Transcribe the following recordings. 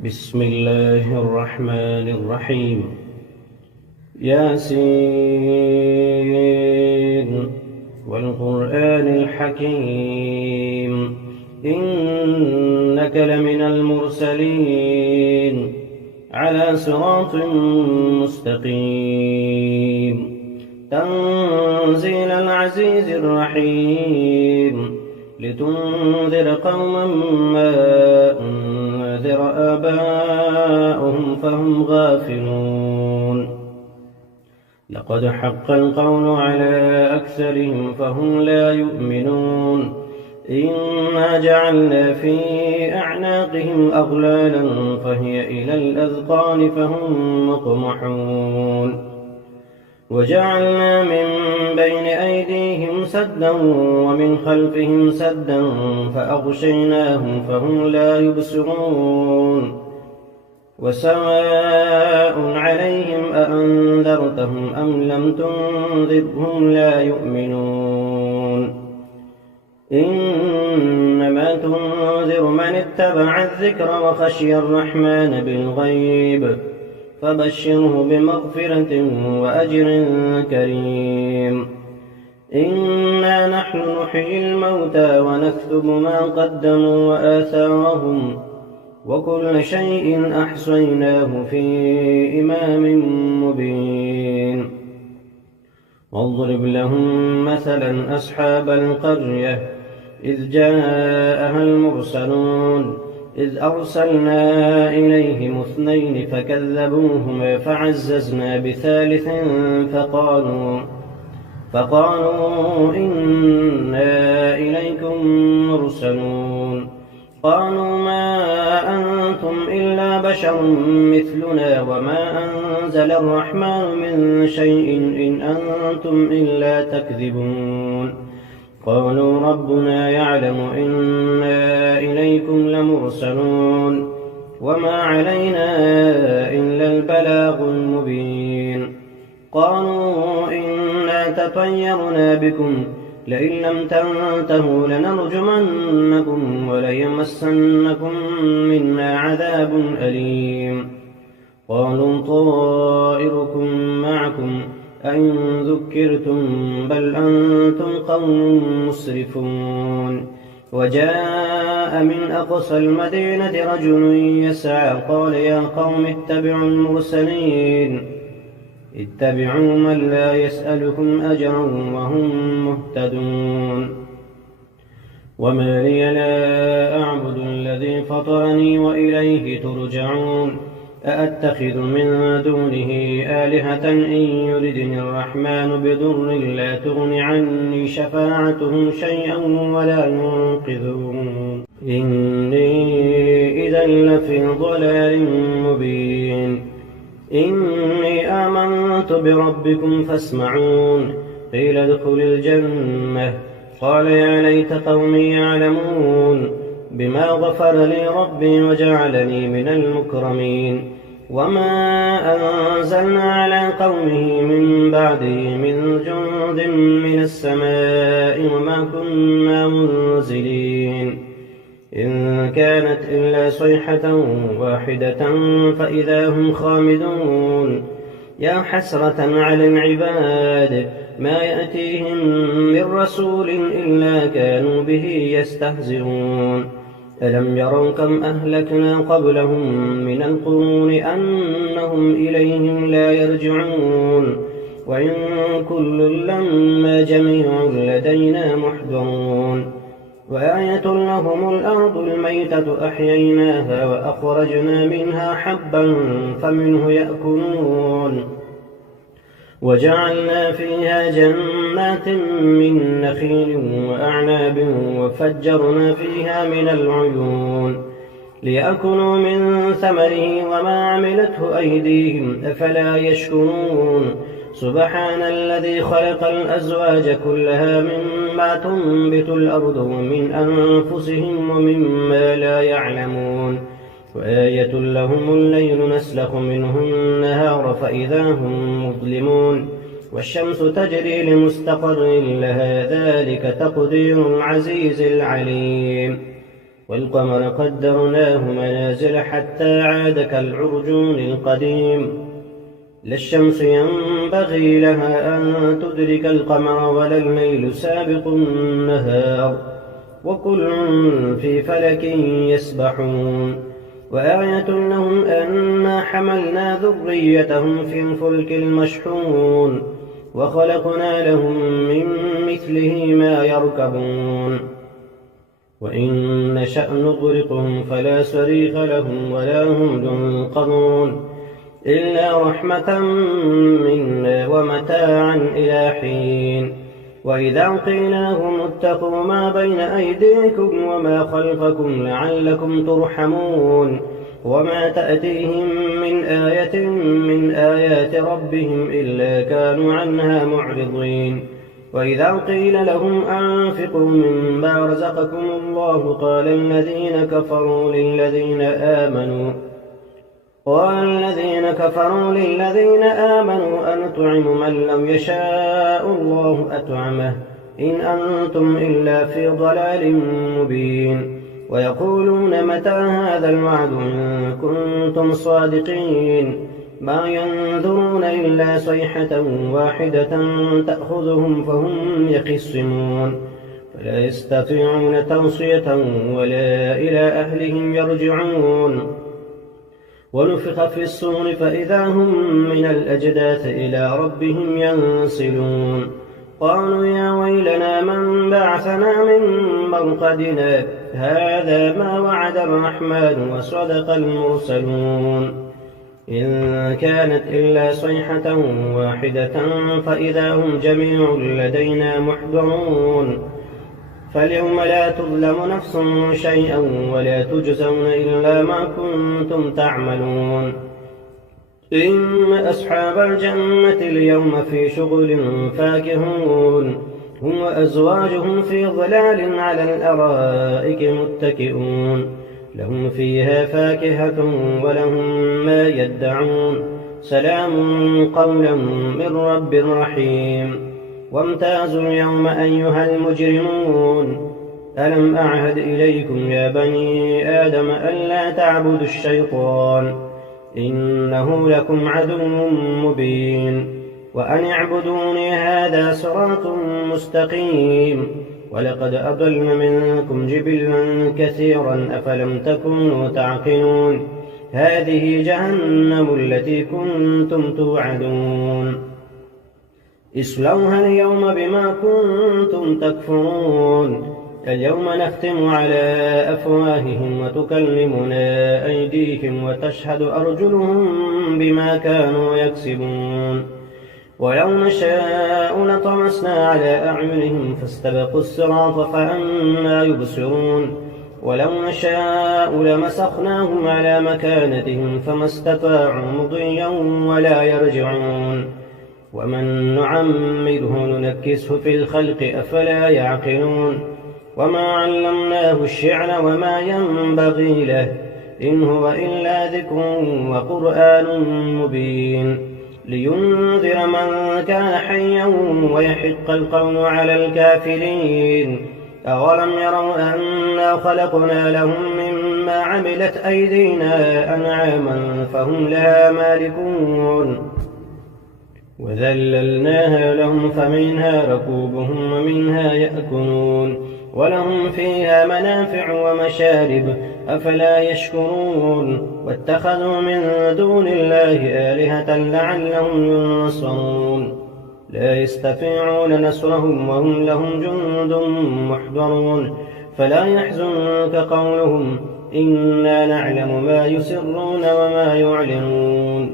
بسم الله الرحمن الرحيم. ياسين والقرآن الحكيم إنك لمن المرسلين على صراط مستقيم تنزيل العزيز الرحيم لتنذر قوما ما أنذر آباؤهم فهم غافلون لقد حق القول على أكثرهم فهم لا يؤمنون إنا جعلنا في أعناقهم أغلالا فهي إلى الأذقان فهم مقمحون وجعلنا من بين أيديهم سدا ومن خلفهم سدا فأغشيناهم فهم لا يبصرون وسواء عليهم أأنذرتهم أم لم تنذرهم لا يؤمنون إنما تنذر من اتبع الذكر وخشي الرحمن بالغيب فبشره بمغفرة وأجر كريم إنا نحن نحيي الموتى ونكتب ما قدموا وآثارهم وكل شيء أحصيناه في إمام مبين واضرب لهم مثلا أصحاب القرية إذ جاءها المرسلون إذ أرسلنا إليهم اثنين فكذبوهما فعززنا بثالث فقالوا إنا إليكم مرسلون قالوا ما أنتم إلا بشر مثلنا وما أنزل الرحمن من شيء إن أنتم إلا تكذبون قالوا ربنا يعلم إنا إليكم لمرسلون وما علينا إلا البلاغ المبين قالوا إنا تطيرنا بكم لئن لم تنتهوا لنرجمنكم وليمسنكم منا عذاب أليم قالوا طائركم معكم أئن ذكرتم بل أنتم قوم مسرفون وجاء من أقصى المدينة رجل يسعى قال يا قوم اتبعوا المرسلين اتبعوا من لا يسألكم أجرا وهم مهتدون وما لي لا أعبد الذي فطرني وإليه ترجعون أأتخذ من دونه آلهة إن يردني الرحمن بضر لا تغن عني شفاعتهم شيئا ولا ينقذون إني إذا لفي ضلال مبين إني آمنت بربكم فاسمعون قيل ادخل الجنة قال يا ليت قومي يعلمون بما غفر لي ربي وجعلني من المكرمين وما أنزلنا على قومه من بعده من جند من السماء وما كنا منزلين إن كانت إلا صيحة واحدة فإذا هم خامدون يا حسرة على العباد ما يأتيهم من رسول إلا كانوا به يستهزئون ألم يروا كم أهلكنا قبلهم من القرون أنهم إليهم لا يرجعون وإن كل لما جميع لدينا محضرون وآية لهم الأرض الميتة أحييناها وأخرجنا منها حبا فمنه يأكلون وجعلنا فيها جنات من نخيل وأعناب وفجرنا فيها من العيون ليأكلوا من ثمره وما عملته أيديهم أفلا يشكرون سبحان الذي خلق الأزواج كلها مما تنبت الأرض ومن أنفسهم ومما لا يعلمون وآية لهم الليل نسلخ منه النهار فإذا هم مظلمون والشمس تجري لمستقر لها ذلك تقدير العزيز العليم والقمر قدرناه منازل حتى عاد كالعرجون القديم لا الشمس ينبغي لها أن تدرك القمر ولا الليل سابق النهار وكل في فلك يسبحون وآية لهم أنا حملنا ذريتهم في الفلك المشحون وخلقنا لهم من مثله ما يركبون وإن نشأ نغرقهم فلا صريخ لهم ولا هم ينقذون إلا رحمة منا ومتاعا إلى حين وإذا قيل لهم اتقوا ما بين أيديكم وما خلفكم لعلكم ترحمون وما تأتيهم من آية من آيات ربهم إلا كانوا عنها معرضين وإذا قيل لهم أنفقوا مما رزقكم الله قال الذين كفروا للذين آمنوا أنطعم من لم يشاء الله أطعمه إن أنتم إلا في ضلال مبين ويقولون متى هذا الوعد إن كنتم صادقين ما ينظرون إلا صيحة واحدة تأخذهم فهم يخصمون فلا يستطيعون توصية ولا إلى أهلهم يرجعون ونفخ في الصور فإذا هم من الأجداث إلى ربهم ينسلون قالوا يا ويلنا من بعثنا من مرقدنا هذا ما وعد الرحمن وصدق المرسلون إن كانت إلا صيحة واحدة فإذا هم جميع لدينا محضرون فاليوم لا تظلم نفس شيئا ولا تجزون إلا ما كنتم تعملون إن أصحاب الجنة اليوم في شغل فاكهون هم وأزواجهم في ظلال على الأرائك متكئون لهم فيها فاكهة ولهم ما يدعون سلام قولا من رب رحيم وامتازوا اليوم أيها المجرمون ألم أعهد إليكم يا بني آدم ألا تعبدوا الشيطان إنه لكم عدو مبين وأن اعبدوني هذا صراط مستقيم ولقد أضل منكم جبلا كثيرا أفلم تكونوا تعقلون هذه جهنم التي كنتم توعدون اصلوها اليوم بما كنتم تكفرون اليوم نختم على أفواههم وتكلمنا أيديهم وتشهد أرجلهم بما كانوا يكسبون ولو نشاء لطمسنا على أعينهم فاستبقوا الصراط فأنى يبصرون ولو نشاء لمسخناهم على مكانتهم فما استطاعوا مضيا ولا يرجعون ومن نعمره ننكسه في الخلق أفلا يعقلون وما علمناه الشعر وما ينبغي له إن هو إلا ذكر وقرآن مبين لينذر من كان حيا ويحق القول على الكافرين أولم يروا أنا خلقنا لهم مما عملت أيدينا أنعاما فهم لها مالكون وذللناها لهم فمنها ركوبهم ومنها يأكلون ولهم فيها منافع ومشارب أفلا يشكرون واتخذوا من دون الله آلهة لعلهم ينصرون لا يستطيعون نصرهم وهم لهم جند محضرون فلا يحزنك قولهم إنا نعلم ما يسرون وما يعلنون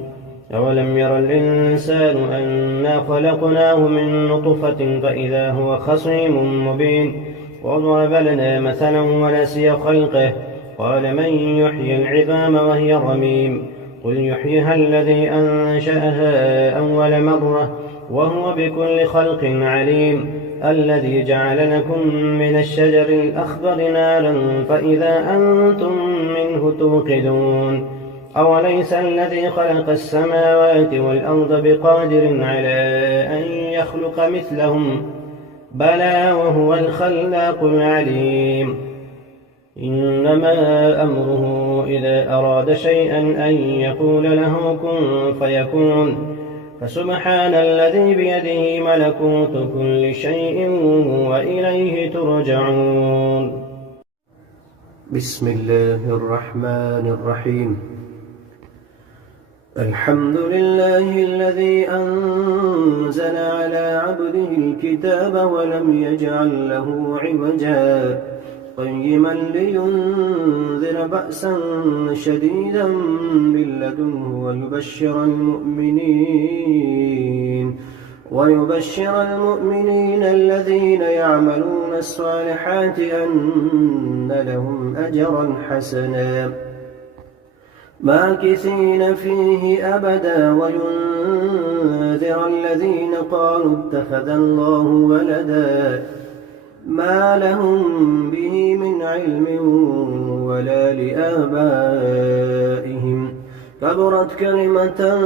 أولم ير الإنسان أنا خلقناه من نطفة فإذا هو خصيم مبين وضرب لنا مثلا ونسي خلقه قال من يحيي العظام وهي رميم قل يحييها الذي أنشأها أول مرة وهو بكل خلق عليم الذي جعل لكم من الشجر الأخضر نارا فإذا أنتم منه توقدون أوليس الذي خلق السماوات والأرض بقادر على أن يخلق مثلهم بلى وهو الخلاق العليم إنما أمره إذا أراد شيئا أن يقول له كن فيكون فسبحان الذي بيده ملكوت كل شيء وإليه ترجعون. بسم الله الرحمن الرحيم. الحمد لله الذي أنزل على عبده الكتاب ولم يجعل له عوجا قيما لينذر بأسا شديدا من لدنه ويبشر المؤمنين الذين يعملون الصالحات أن لهم أجرا حسنا ماكثين فيه أبدا وينذر الذين قالوا اتخذ الله ولدا ما لهم به من علم ولا لآبائهم كبرت كلمة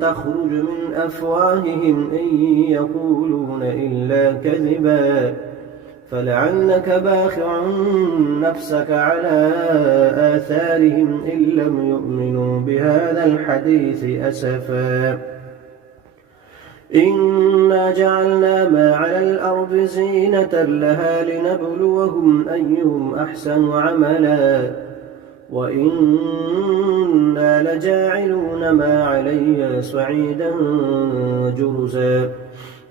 تخرج من أفواههم إن يقولون إلا كذبا فلعلك باخع نفسك على آثارهم إن لم يؤمنوا بهذا الحديث أسفا إنا جعلنا ما على الأرض زينة لها لنبلوهم أيهم أحسن عملا وإنا لجاعلون ما عليها صعيدا جرزا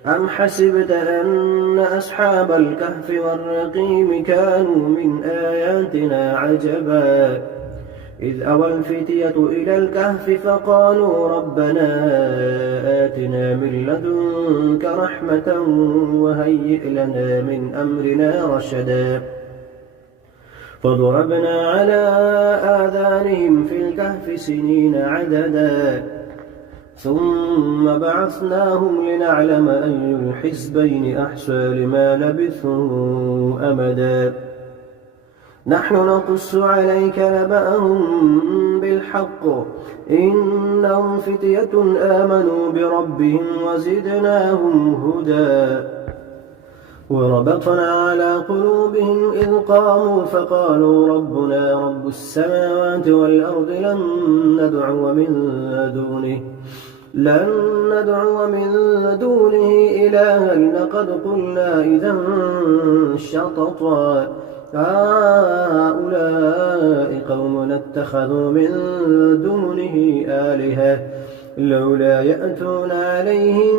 أم حسبت أن أصحاب الكهف والرقيم كانوا من آياتنا عجبا إذ أوى الفتية إلى الكهف فقالوا ربنا آتنا من لدنك رحمة وهيئ لنا من أمرنا رشدا فضربنا على آذانهم في الكهف سنين عددا ثم بعثناهم لنعلم أي الحزبين أحصى لما لبثوا أمدا نحن نقص عليك نبأهم بالحق إنهم فتية آمنوا بربهم وزدناهم هدى وربطنا على قلوبهم إذ قاموا فقالوا ربنا رب السماوات والأرض لن ندعو من دونه إلها لقد قلنا إذا شططا هؤلاء قوم اتخذوا من دونه آلهة لولا يأتون عليهم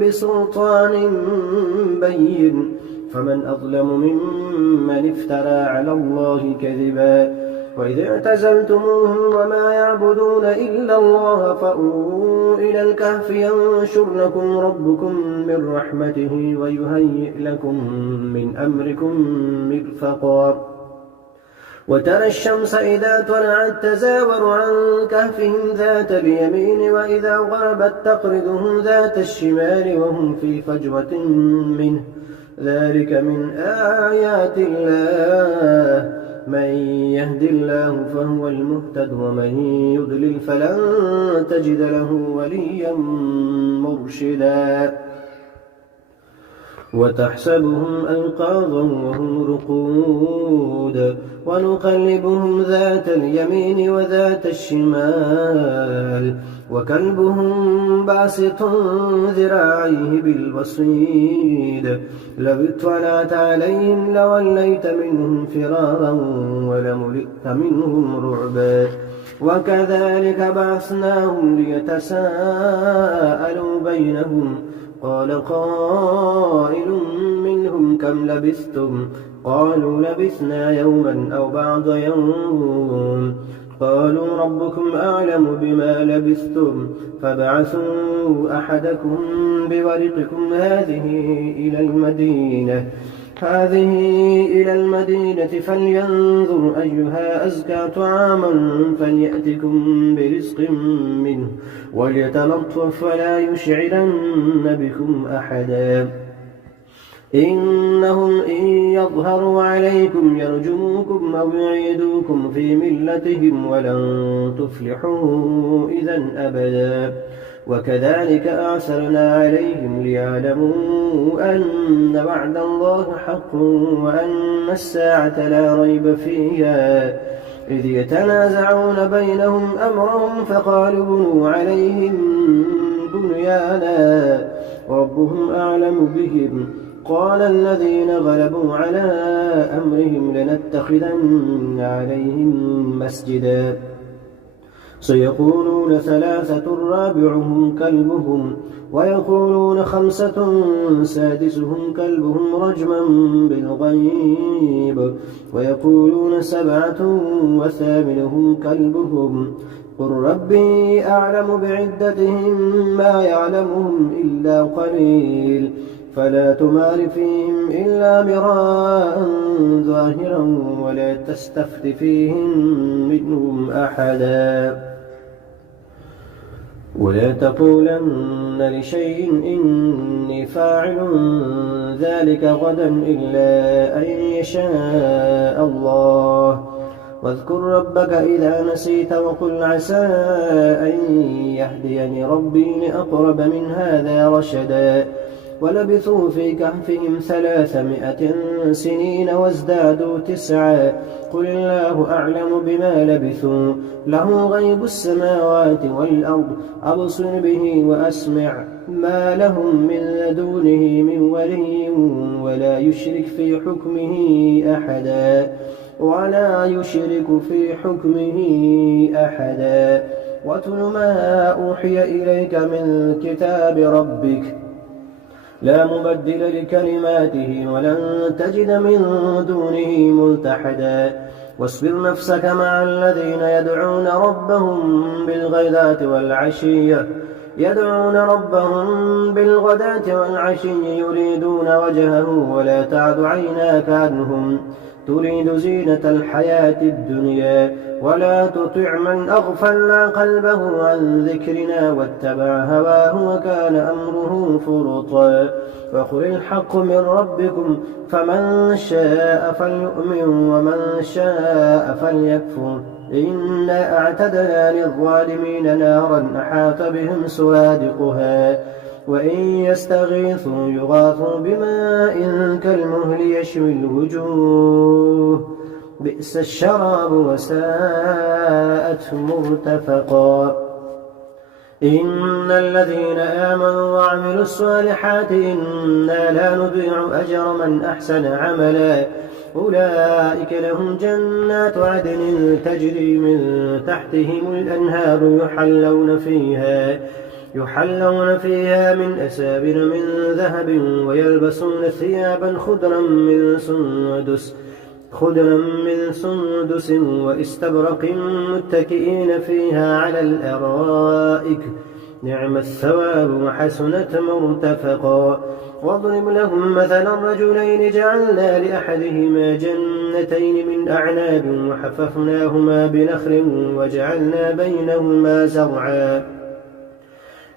بسلطان بين فمن أظلم ممن افترى على الله كذبا وإذ اعتزلتموهم وما يعبدون إلا الله فأووا إلى الكهف ينشر لكم ربكم من رحمته ويهيئ لكم من أمركم مرفقا وترى الشمس إذا طلعت تزاور عن كهفهم ذات اليمين وإذا غربت تقرضهم ذات الشمال وهم في فجوة منه ذلك من آيات الله من يهد الله فهو المهتد ومن يضلل فلن تجد له وليا مرشدا وتحسبهم أيقاظا وهم رقود ونقلبهم ذات اليمين وذات الشمال وكلبهم باسط ذراعيه بالوصيد لو اطلعت عليهم لوليت منهم فرارا ولملئت منهم رعبا وكذلك بعثناهم ليتساءلوا بينهم قال قائل منهم كم لبثتم قالوا لبثنا يوما أو بعض يوم قالوا ربكم أعلم بما لبثتم فابعثوا أحدكم بورقكم هذه إلى المدينة فلينظر أيها أزكى طعاما فليأتكم برزق منه وليتلطف ولا يشعرن بكم أحدا إنهم إن يظهروا عليكم يرجموكم أو يعيدوكم في ملتهم ولن تفلحوا إذا أبدا وكذلك أعثرنا عليهم ليعلموا أن وعد الله حق وأن الساعة لا ريب فيها إذ يتنازعون بينهم أمرهم فقالوا بنوا عليهم بنيانا ربهم أعلم بهم قال الذين غلبوا على أمرهم لنتخذن عليهم مسجدا سيقولون 3 رابعهم كلبهم ويقولون 5 سادسهم كلبهم رجما بالغيب ويقولون 7 وثامنهم كلبهم قل ربي أعلم بعدتهم ما يعلمهم إلا قليل فلا تمار فيهم إلا مراء ظاهرا ولا تستفت فيهم منهم أحدا ولا تقولن لشيء إني فاعل ذلك غدا إلا أن يشاء الله واذكر ربك إذا نسيت وقل عسى أن يهديني ربي لأقرب من هذا رشدا ولبثوا في كهفهم 300 سنين وازدادوا 9 قل الله أعلم بما لبثوا له غيب السماوات والأرض أبصر به وأسمع ما لهم من دونه من ولي ولا يشرك في حكمه أحدا واتل ما أوحي إليك من كتاب ربك لا مبدل لكلماته ولن تجد من دونه ملتحدا واصبر نفسك مع الذين يدعون ربهم بالغداة والعشي يريدون وجهه ولا تعد عيناك عنهم تريد زينة الحياة الدنيا ولا تطع من أغفلنا قلبه عن ذكرنا واتبع هواه وكان أمره فرطا وقل الحق من ربكم فمن شاء فليؤمن ومن شاء فليكفر إنا أعتدنا للظالمين نارا أحاط بهم سرادقها وإن يستغيثوا يغاثوا بماء كالمهل يشوي الوجوه بئس الشراب وساءت مرتفقا إن الذين آمنوا وعملوا الصالحات إنا لا نضيع أجر من أحسن عملا أولئك لهم جنات عدن تجري من تحتهم الأنهار يحلون فيها من أسابر من ذهب ويلبسون ثيابا خضرا من سندس واستبرق متكئين فيها على الأرائك نعم الثواب وحسنت مرتفقا واضرب لهم مثلا رجلين جعلنا لأحدهما جنتين من أعناب وحففناهما بنخل وجعلنا بينهما زرعا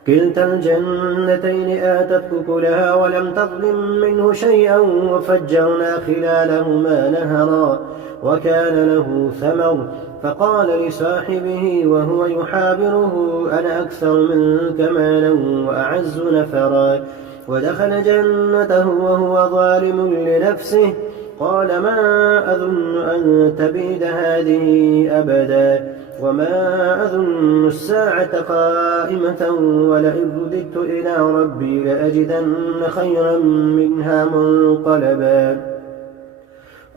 كلتا الجنتين آتت أكلها ولم تظلم منه شيئا وفجرنا خلالهما نهرا وكان له ثمر فقال لصاحبه وهو يحاوره أنا أكثر منك مالا وأعز نفرا ودخل جنته وهو ظالم لنفسه قال ما أظن أن تبيد هذه أبدا وما أظن الساعة قائمة ولئن رددت إلى ربي لأجدن خيرا منها منقلبا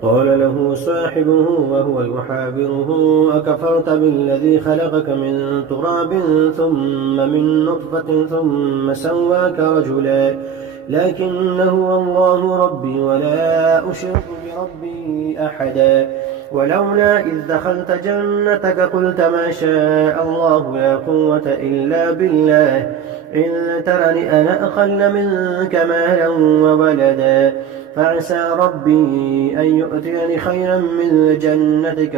قال له صاحبه وهو يحاوره أكفرت بالذي خلقك من تراب ثم من نطفة ثم سواك رجلا لكن هو الله ربي ولا أشرك بربي أحدا ولولا إذ دخلت جنتك قلت ما شاء الله لا قوة إلا بالله إن ترني أنا أقل منك مالا وولدا فعسى ربي أن يؤتيني خيرا من جنتك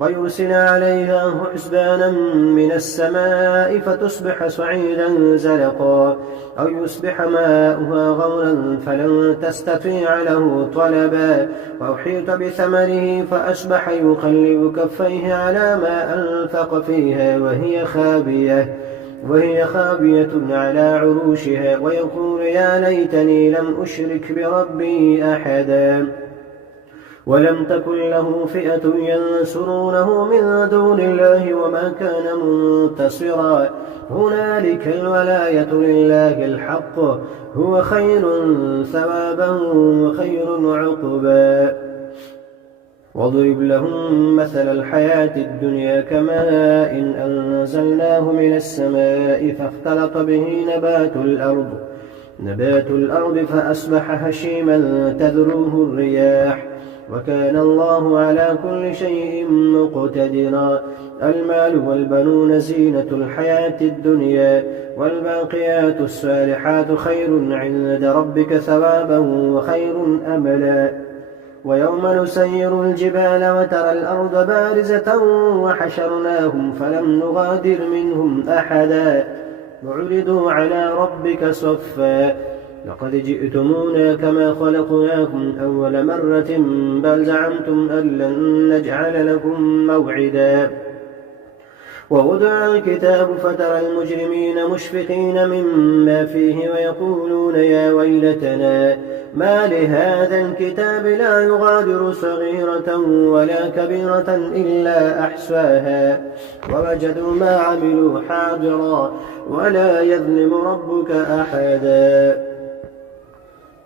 ويرسل عليها حسبانا من السماء فتصبح صعيدا زلقا أو يصبح ماؤها غورا فلن تستطيع له طلبا وأحيط بثمره فأصبح يقلب كفيه على ما أنفق فيها وهي خابية على عروشها ويقول يا ليتني لم أشرك بربي أحدا ولم تكن له فئة ينصرونه من دون الله وما كان منتصرا هنالك الولاية لله الحق هو خير ثوابا وخير عقبا واضرب لهم مثل الحياة الدنيا كماء إن أنزلناه من السماء فاختلط به نبات الأرض فأصبح هشيما تذروه الرياح وكان الله على كل شيء مقتدرا المال والبنون زينة الحياة الدنيا والباقيات الصالحات خير عند ربك ثوابا وخير أملا ويوم نسير الجبال وترى الأرض بارزة وحشرناهم فلم نغادر منهم أحدا وعرضوا على ربك صفا لقد جئتمونا كما خلقناكم أول مرة بل زعمتم أن لن نجعل لكم موعدا ووضع الكتاب فترى المجرمين مشفقين مما فيه ويقولون يا ويلتنا ما لهذا الكتاب لا يغادر صغيرة ولا كبيرة إلا أحصاها ووجدوا ما عملوا حاضرا ولا يظلم ربك أحدا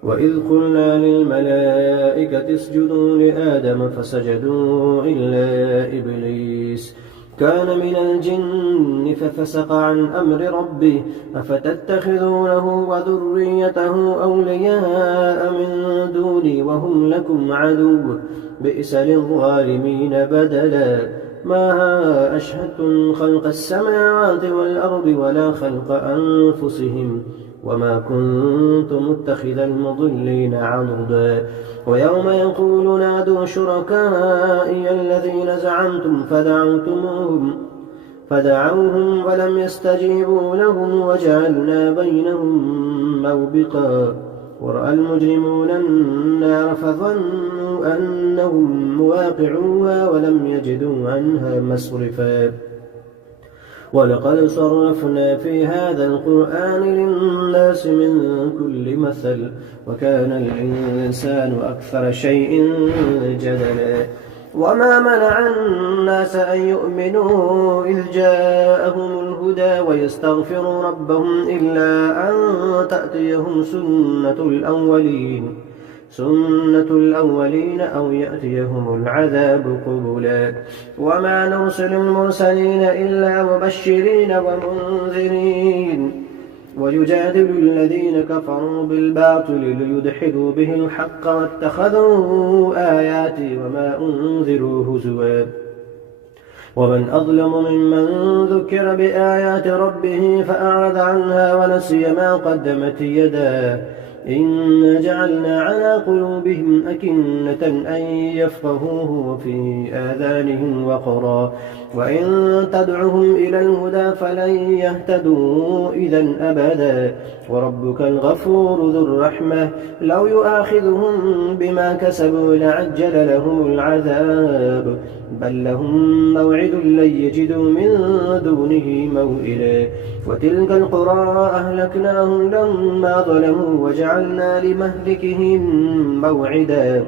وإذ قلنا للملائكة اسجدوا لآدم فسجدوا إلا إبليس كان من الجن ففسق عن أمر ربه أفتتخذونه وذريته أولياء من دوني وهم لكم عدو بئس للظالمين بدلا ما أشهدتم خلق السماوات والأرض ولا خلق أنفسهم وما كنت متخذ المضلين عضدا ويوم يقول نادوا شركائي الذين زعمتم فدعوهم ولم يستجيبوا لهم وجعلنا بينهم موبقا ورأى المجرمون النار فظنوا أنهم مواقعوها ولم يجدوا عنها مصرفا ولقد صرفنا في هذا القرآن للناس من كل مثل وكان الإنسان أكثر شيء جدلا وما منع الناس أن يؤمنوا إذ جاءهم الهدى ويستغفروا ربهم إلا أن تأتيهم سنة الأولين أو يأتيهم العذاب قبلا وما نرسل المرسلين إلا مبشرين ومنذرين ويجادل الذين كفروا بالباطل ليدحضوا به الحق واتخذوا آياتي وما أنذروا هزوا ومن أظلم ممن ذكر بآيات ربه فأعرض عنها ونسي ما قدمت يداه إنا جعلنا على قلوبهم أكنة أن يفقهوه وفي آذانهم وقرا وإن تدعهم إلى الهدى فلن يهتدوا إذا أبدا وربك الغفور ذو الرحمة لو يؤاخذهم بما كسبوا لعجل لهم العذاب بل لهم موعد لن يجدوا من دونه موئلا وتلك القرى أهلكناهم لما ظلموا وجعلنا لمهلكهم موعدا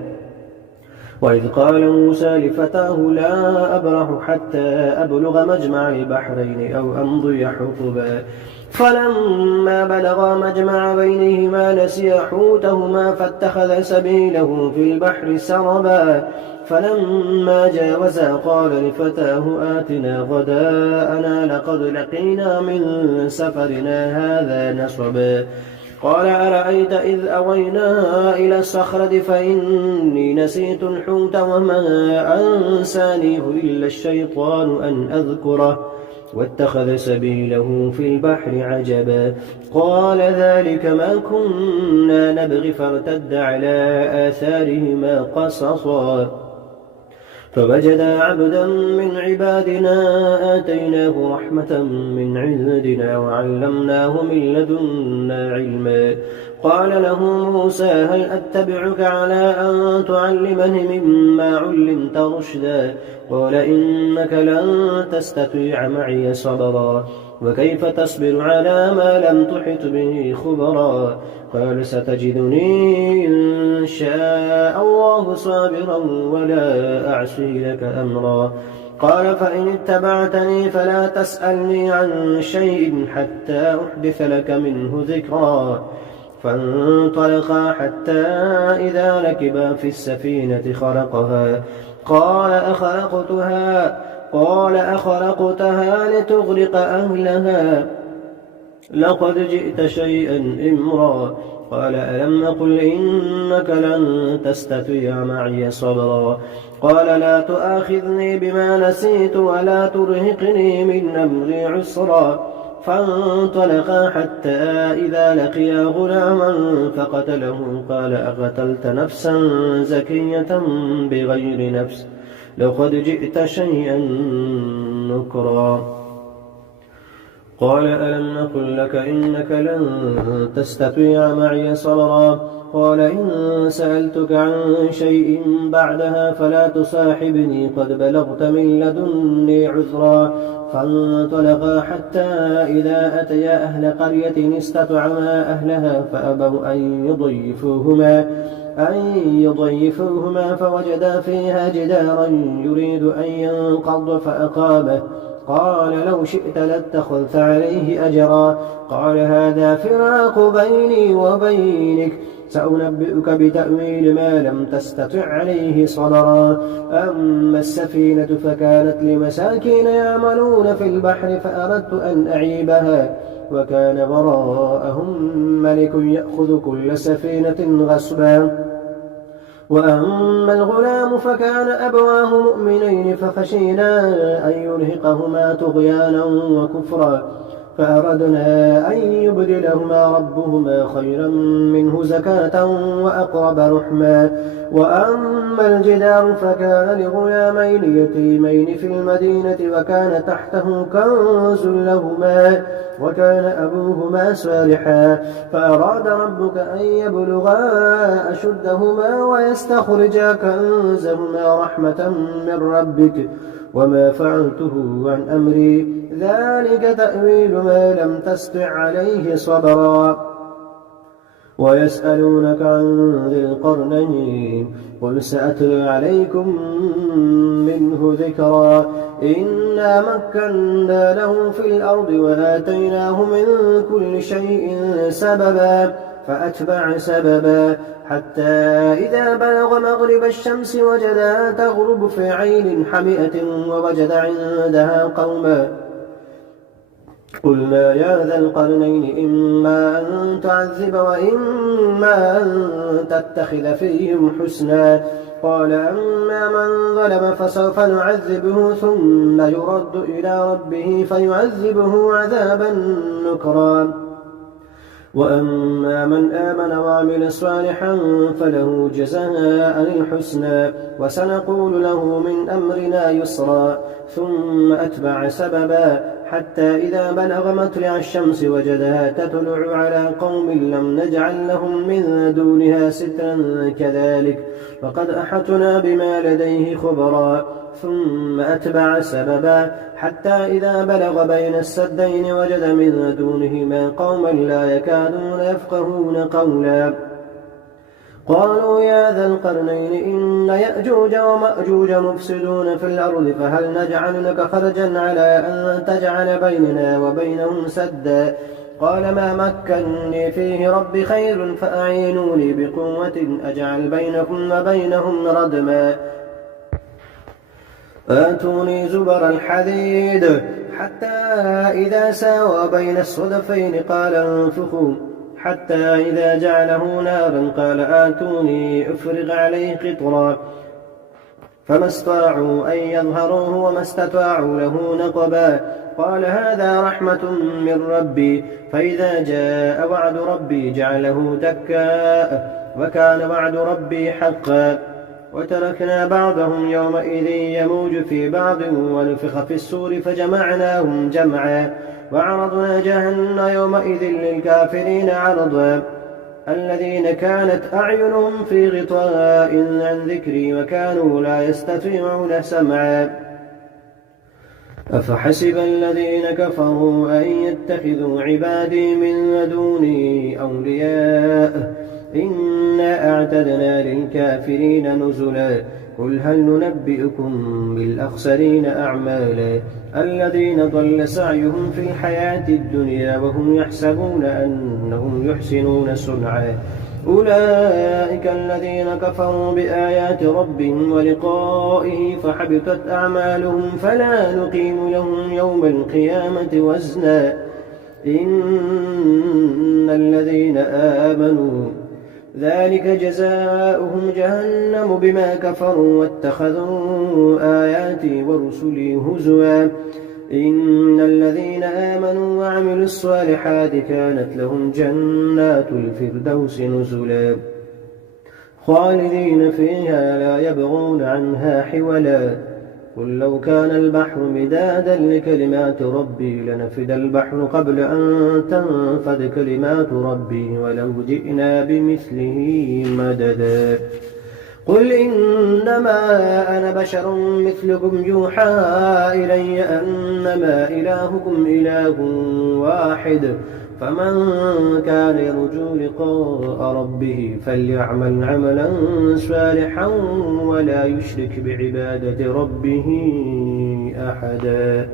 وإذ قال موسى لفتاه لا أبرح حتى أبلغ مجمع البحرين أو أمضي حقبا فلما بلغا مجمع بينهما نسيا حوتهما فاتخذ سبيله في البحر سربا فلما جاوزا قال لفتاه آتنا غداءنا لقد لقينا من سفرنا هذا نصبا قال أرأيت إذ أوينا إلى الصخرة فإني نسيت الحوت وما أنسانيه إلا الشيطان أن أذكره واتخذ سبيله في البحر عجبا قال ذلك ما كنا نبغي فارتد على آثارهما قصصا فوجدا عبدا من عبادنا آتيناه رحمة من عندنا وعلمناه من لدنا علما. قال له موسى هل أتبعك على أن تعلمني مما علمت رشدا؟ قال إنك لن تستطيع معي صبرا وكيف تصبر على ما لم تحط به خبرا؟ قال ستجدني إن شاء الله صابرا ولا أعصي لك أمرا. قال فإن اتبعتني فلا تسألني عن شيء حتى أحدث لك منه ذكرا. فانطلقا حتى إذا ركبا في السفينة خرقها قال أخرقتها لتغرق أهلها لقد جئت شيئا إمرا. قال ألم أقل إنك لن تستطيع معي صبرا؟ قال لا تؤاخذني بما نسيت ولا ترهقني من أمري عسرا. فانطلقا حتى إذا لقيا غلاما فقتله قال أقتلت نفسا زكية بغير نفس لقد جئت شيئا نكرا. قال ألم نقل لك إنك لن تستطيع معي صبرا؟ قال إن سألتك عن شيء بعدها فلا تصاحبني قد بلغت من لدني عذرا. فانطلقا حتى إذا أتيا أهل قرية استطعما أهلها فأبوا أن يضيفوهما فوجدا فيها جدارا يريد أن ينقض فأقامه. قال لو شئت لاتخذت عليه أجرا. قال هذا فراق بيني وبينك سأنبئك بتأويل ما لم تستطع عليه صبرا. أما السفينة فكانت لمساكين يعملون في البحر فأردت أن أعيبها وكان وراءهم ملك يأخذ كل سفينة غصبا. وأما الغلام فكان أبواه مؤمنين فخشينا أن يرهقهما طغيانا وكفرا فأردنا أن يبدلهما ربهما خيرا منه زكاة وأقرب رحما. وأما الجدار فكان لغلامين يتيمين في المدينة وكان تحته كنز لهما وكان أبوهما صالحا فأراد ربك أن يبلغا أشدهما ويستخرجا كنزهما رحمة من ربك وما فعلته عن أمري ذلك تأويل ما لم تستطع عليه صبرا. ويسألونك عن ذي القرنين قل سأتلو عليكم منه ذكرا. إنا مكنا له في الأرض وآتيناه من كل شيء سببا فأتبع سببا حتى إذا بلغ مغرب الشمس وجدها تغرب في عين حمئة ووجد عندها قوما. قلنا يا ذا القرنين إما أن تعذب وإما أن تتخذ فيهم حسنا. قال أما من ظلم فسوف نعذبه ثم يرد إلى ربه فيعذبه عذابا نكرا. وأما من آمن وعمل صالحا فله جزاء الحسنى وسنقول له من أمرنا يسرا. ثم أتبع سببا حتى إذا بلغ مطلع الشمس وجدها تطلع على قوم لم نجعل لهم من دونها سترا كذلك وقد أحطنا بما لديه خبرا. ثم أتبع سببا حتى إذا بلغ بين السدين وجد من دونهما قوما لا يكادون يفقهون قولا. قالوا يا ذا القرنين إن يأجوج ومأجوج مفسدون في الأرض فهل نجعل لك خرجا على أن تجعل بيننا وبينهم سدا؟ قال ما مكنني فيه ربي خير فأعينوني بقوة أجعل بينكم وبينهم ردما. آتوني زبر الحديد حتى إذا ساوى بين الصدفين قال انفخوا حتى إذا جعله نارا قال آتوني أفرغ عليه قطرا. فما استطاعوا أن يظهروه وما استطاعوا له نقبا. قال هذا رحمة من ربي فإذا جاء وعد ربي جعله دكا وكان وعد ربي حقا. وتركنا بعضهم يومئذ يموج في بعض ونفخ في السور فجمعناهم جمعا وعرضنا جهنم يومئذ للكافرين عرضا الذين كانت أعينهم في غطاء عن ذكري وكانوا لا يستطيعون سمعا أفحسب الذين كفروا أن يتخذوا عبادي من دوني أولياء إنا أعتدنا للكافرين نزلا قل هل ننبئكم بالأخسرين أعمالا الذين ضل سعيهم في الحياة الدنيا وهم يحسبون أنهم يحسنون صنعا أولئك الذين كفروا بآيات ربهم ولقائه فحبطت أعمالهم فلا نقيم لهم يوم القيامة وزنا إن الذين آمنوا ذلك جزاؤهم جهنم بما كفروا واتخذوا آياتي ورسلي هزوا إن الذين آمنوا وعملوا الصالحات كانت لهم جنات الفردوس نزلا خالدين فيها لا يبغون عنها حولا قل لو كان البحر مدادا لكلمات ربي لنفد البحر قبل أن تنفد كلمات ربي ولو جئنا بمثله مددا قل إنما أنا بشر مثلكم يوحى إلي أنما إلهكم إله واحد فمن كان يرجو لقاء ربه فليعمل عملا صالحا ولا يشرك بعبادة ربه أحدا.